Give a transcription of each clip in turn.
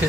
দিচ্ছে।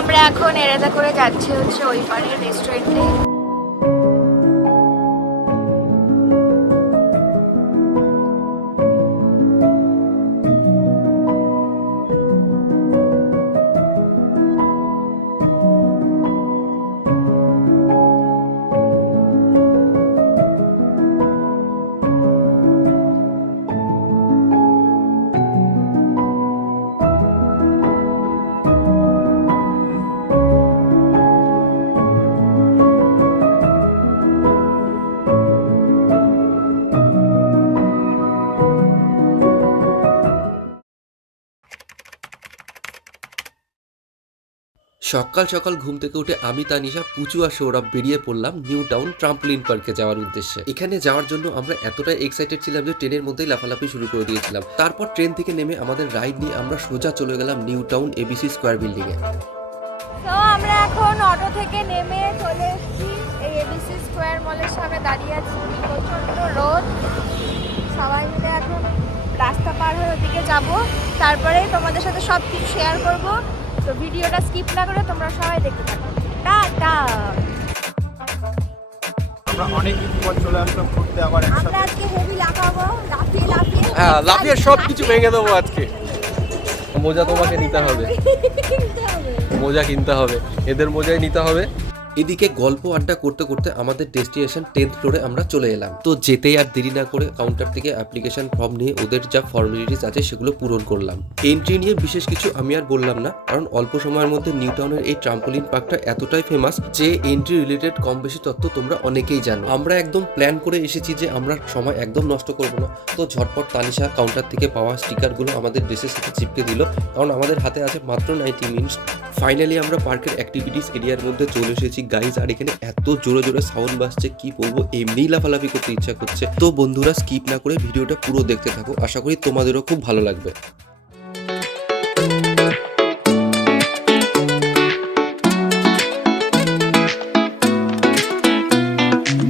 আমরা এখন এরাদা করে যাচ্ছি হচ্ছে ওই পাড়ের রেস্টুরেন্টে। সকাল সকাল ঘুম থেকে উঠে আমি, তানিশা, পুচু আর সৌরভ বেরিয়ে পড়লাম নিউ টাউন ট্রাম্পলিন পার্কে যাওয়ার উদ্দেশ্যে। এখানে যাওয়ার জন্য আমরা এতটাই এক্সাইটেড ছিলাম যে ট্রেনের মধ্যেই লাফালাফি শুরু করে দিয়েছিলাম। তারপর ট্রেন থেকে নেমে আমাদের রাইড নিয়ে আমরা সোজা চলে গেলাম New Town ABC square building এ। তো আমরা এখন অটো থেকে নেমে চলে এসেছি এই এবিসি স্কোয়ার মলের সামনে দাঁড়িয়ে আছি। প্রচন্ড রোদ, সবাই মিলে এখন রাস্তা পার হয়ে ওদিকে যাব, তারপরে তোমাদের সাথে সব কিছু শেয়ার করব। তো ভিডিওটা স্কিপ না করে তোমরা সবাই দেখতে থাকো। টাটা। আমরা অনেক দিন পর চলে আসলাম ঘুরতে আবার আমরা একসাথে। আজকে হেভি লাফাবো, লাফিয়ে হ্যাঁ, লাফিয়ে সব কিছু ভেঙে দেবো আজকে। মোজা তোমাকে নিতে হবে, মোজা কিনতে হবে, এদের মোজাই নিতে হবে। এদিকে গল্প আড্ডা করতে করতে আমাদের ডেস্টিনেশন 10th ফ্লোরে আমরা চলে এলাম। তো যেতেই আর দেরি না করে কাউন্টার থেকে অ্যাপ্লিকেশন ফর্ম নিয়ে ওদের যা ফর্মালিটিস আছে সেগুলো পূরণ করলাম। এন্ট্রি নিয়ে বিশেষ কিছু আমি আর বললাম না, কারণ অল্প সময়ের মধ্যে নিউ টাউনের এই ট্রাম্পোলিন পার্কটা এতটাই ফেমাস যে এন্ট্রি রিলেটেড কম বেশি তথ্য তোমরা অনেকেই জানো। আমরা একদম প্ল্যান করে এসেছি যে আমরা সময় একদম নষ্ট করবো না। তো ঝটপট তানিশা কাউন্টার থেকে পাওয়া স্টিকারগুলো আমাদের ড্রেসের সাথে চিপকে দিল, কারণ আমাদের হাতে আছে মাত্র 90 মিনিটস। ফাইনালি আমরা পার্কের অ্যাক্টিভিটিস এরিয়ার মধ্যে চলে এসেছি গাইজ। আর এখানে এত জোরে জোরে সাউন্ড বাজছে, কি বলবো, এমনিই লাফালাফি করতে ইচ্ছা করছে। তো বন্ধুরা, স্কিপ না করে ভিডিওটা পুরো দেখতে থাকো, আশা করি তোমাদেরও খুব ভালো লাগবে।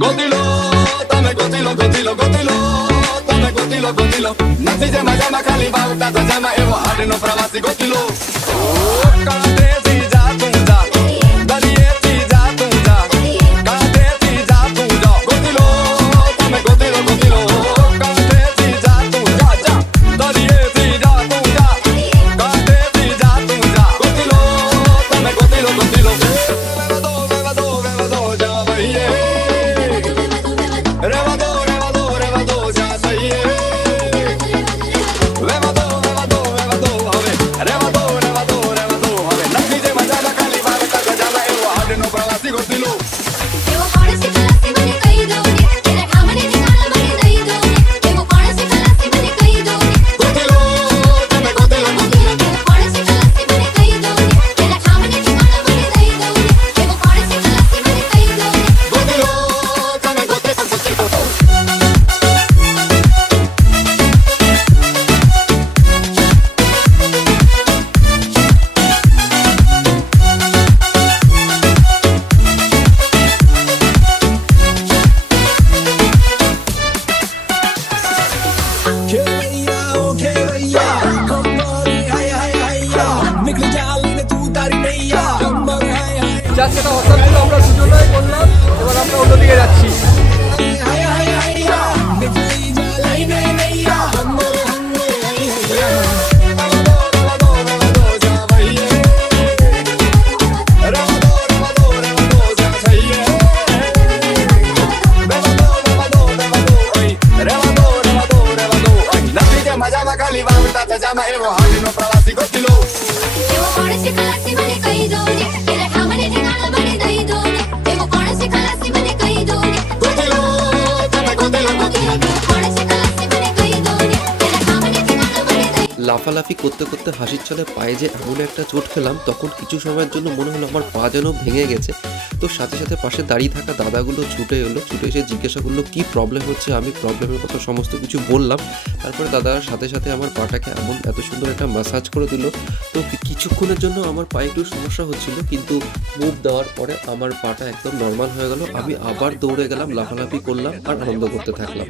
Gotilo, tome gotilo, gotilo, gotilo, tome gotilo, gotilo. Nasi jama jama kali bauta ta jama evo hade no pravasi gotilo. Kante si ja tum ja, daliye si ja tum ja. Kante si ja tum ja, gotilo, tome gotilo, gotilo. Kante si ja tum ja ja, daliye si ja tum ja. Kante si ja tum ja, gotilo, tome gotilo, gotilo. Veva do ja bhaiye. Revado, revado, revado, ja sahi hai. Revado, revado, revado, have. Revado, revado, revado, have. Nasi je maja na kali baar ta jana evo hade no pravasi gotilo. Evo paanasi kalasi bane kai done, tera thamane nikala bane dai done. Evo paanasi kalasi bane kai done, Gotilo, tome gotilo, evo paanasi kalasi bane kai done, tera thamane nikala bane dai done. Evo paanasi kalasi bane kai done. gotilo, tome gotilo, gotilo. যাচ্ছে একটা অসান ছিল, আমরা দুজনেই বললাম এবার আমরা অন্যদিকে যাচ্ছি। Jama evo hade no pravasi gotilo. Evo paanasi kalasi bane kai done, tera thamane nikala bane dai done. Evo paanasi kalasi bane kai done, লাফালাফি করতে করতে হাসির ছলে পায়ে যে এমন একটা চোট খেলাম, তখন কিছু সময়ের জন্য মনে হলো আমার পা যেন ভেঙে গেছে। তো সাথে সাথে পাশে দাঁড়িয়ে থাকা দাদাগুলো ছুটে এসে জিজ্ঞাসা করলো কী প্রবলেম হচ্ছে। আমি প্রবলেমের কথা সমস্ত কিছু বললাম। তারপরে দাদার সাথে সাথে আমার পাটাকে এত সুন্দর একটা ম্যাসাজ করে দিল। তো কিছুক্ষণের জন্য আমার পায়ে একটু সমস্যা হচ্ছিল, কিন্তু মুভ দেওয়ার পরে আমার পাটা একদম নর্মাল হয়ে গেল। আমি আবার দৌড়ে গেলাম, লাফালাফি করলাম আর আনন্দ করতে থাকলাম।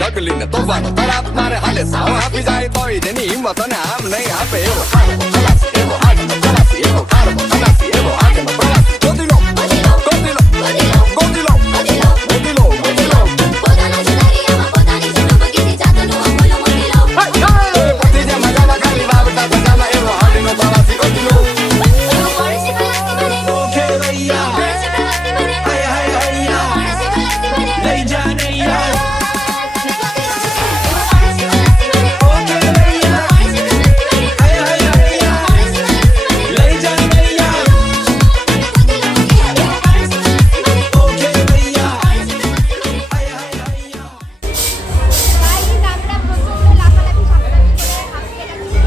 डगली ने तोफान तराप मारे हाले साव हाफी जाए तो इतनी हिम्मत ने हम नहीं हाफे एवो हार्ड खलासी एवो हार्ड खलासी एवो हार्ड खलासी एवो हार्ड खलासी गोदिलो गोदिलो गोदिलो गोदिलो गोदिलो પોતાના જ દરિયામાં પોતાની જ ડૂબકીથી જાતનું અમૂલો મોતીલો पति जे मजा में खाली बावटा जामा एवो हार्ड नो खलासी गोदिलो એવો પડશે ખલાસી બને ओके भैया પડશે ખલાસી બને हाय हाय हैया પડશે ખલાસી બને ले जाने या પડશે ખલાસી બને ओके भैया પડશે ખલાસી બને हाय हाय हैया પડશે ખલાસી બને ले जाने या ओके भैया हाय हाय हैया গাইস আমরা প্রচন্ড লাফালাফি সামলাফি করে হাঁপিয়ে যাচ্ছি।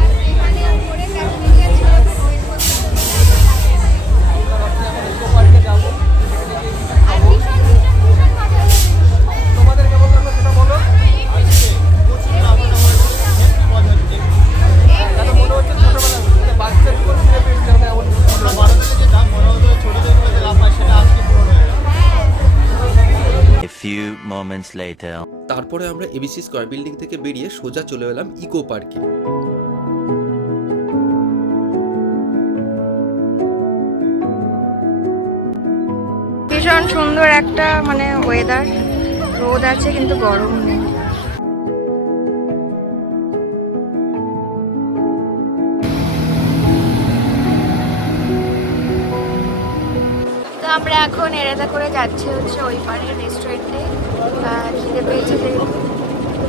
আর এখানে উপরে ক্যাফেটেরিয়া ছিল, ওয়েট করতে পার্কে যাবো। আর ভীষণ ভীষণ মজা হয়েছে। তোমাদের কেমন লাগলো সেটা বলো। কেন মনে হচ্ছে ছোটবেলা মানে বাচ্চার উপর ফিরে পেয়েছে আমরা এমন A few moments later. তারপরে আমরা এবিসি স্কয়ার বিল্ডিং থেকে বেরিয়ে সোজা চলে এলাম ইকো পার্কে। ভীষণ সুন্দর একটা মানে ওয়েদার, রোদ আছে কিন্তু গরম নেই। তো আমরা এখন এরাদা করে যাচ্ছি হচ্ছে ওই পাড়ের রেস্টুরেন্টে। খিদে পেয়েছে যে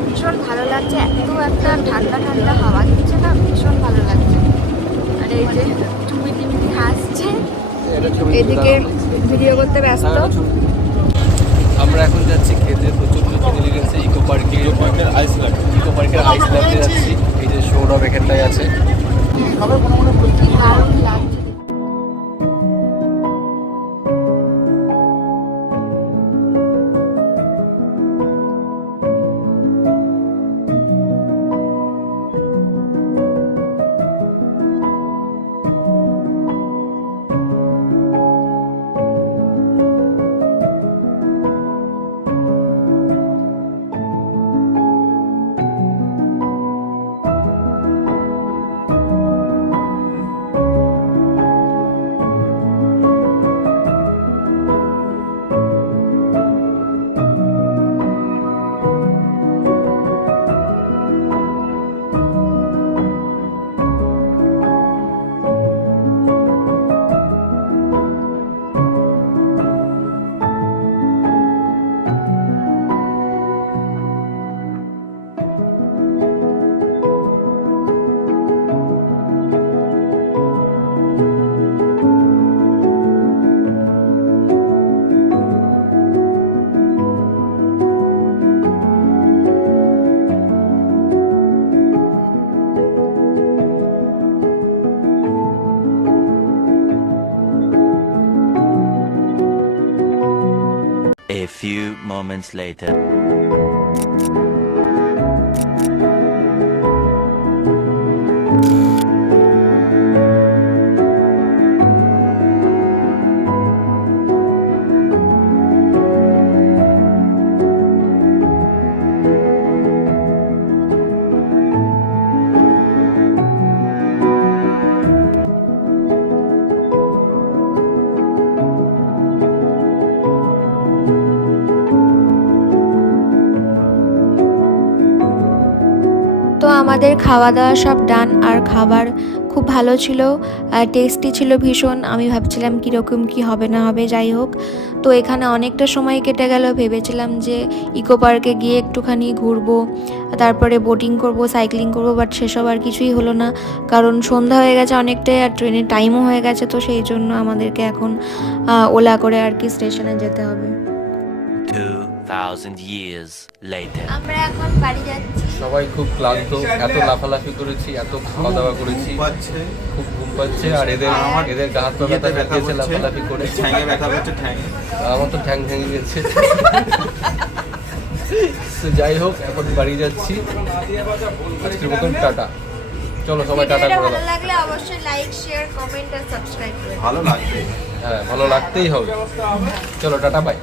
ভীষণ ভালো লাগছে, এত একটা ঠান্ডা ঠান্ডা হাওয়া দিচ্ছে না, ভীষণ ভালো লাগছে। আর এই যে টুমি টিমি হাসছে, এদিকে ভিডিও করতে ব্যস্ত। আমরা এখন যাচ্ছি খেতে, প্রচন্ড খিদে লেগেছে। ইকো পার্কের আইসল্যান্ডে যাচ্ছি। এই যে সৌরভ এখানটায় আছে। দারুণ লাগছে। A few moments later. তো আমাদের খাওয়া দাওয়া সব ডান, আর খাবার খুব ভালো ছিল, টেস্টি ছিল ভীষণ। আমি ভাবছিলাম কীরকম কী হবে না হবে, যাই হোক। তো এখানে অনেকটা সময় কেটে গেল। ভেবেছিলাম যে ইকো পার্কে গিয়ে একটুখানি ঘুরবো, তারপরে বোটিং করব, সাইক্লিং করব, বাট সেসব আর কিছুই হলো না, কারণ সন্ধ্যা হয়ে গেছে অনেকটাই, আর ট্রেনের টাইমও হয়ে গেছে। তো সেই জন্য আমাদেরকে এখন ওলা করে আর কি স্টেশনে যেতে হবে। 2,000 years later. আমরা এখন বাড়ি যাচ্ছি। সবাই খুব ক্লান্ত, এত লাফালাফি করেছি, এত খাওয়া দাওয়া করেছি, খুব ঘুম পাচ্ছে। আর এদের গা হাত পা ব্যথা গেছে লাফালাফি করে। আমার তো ঠ্যাং ভেঙে গেছে। তো যাই হোক, এখন বাড়ি যাচ্ছি। আজকের মতন টাটা। চলো সবাই টাটা ভিডিওটা করে ভালো দাও। লাগলে অবশ্যই লাইক, শেয়ার, কমেন্ট আর সাবস্ক্রাইব করুন। হ্যাঁ, ভালো লাগতেই হবে। চলো টাটা, বাই।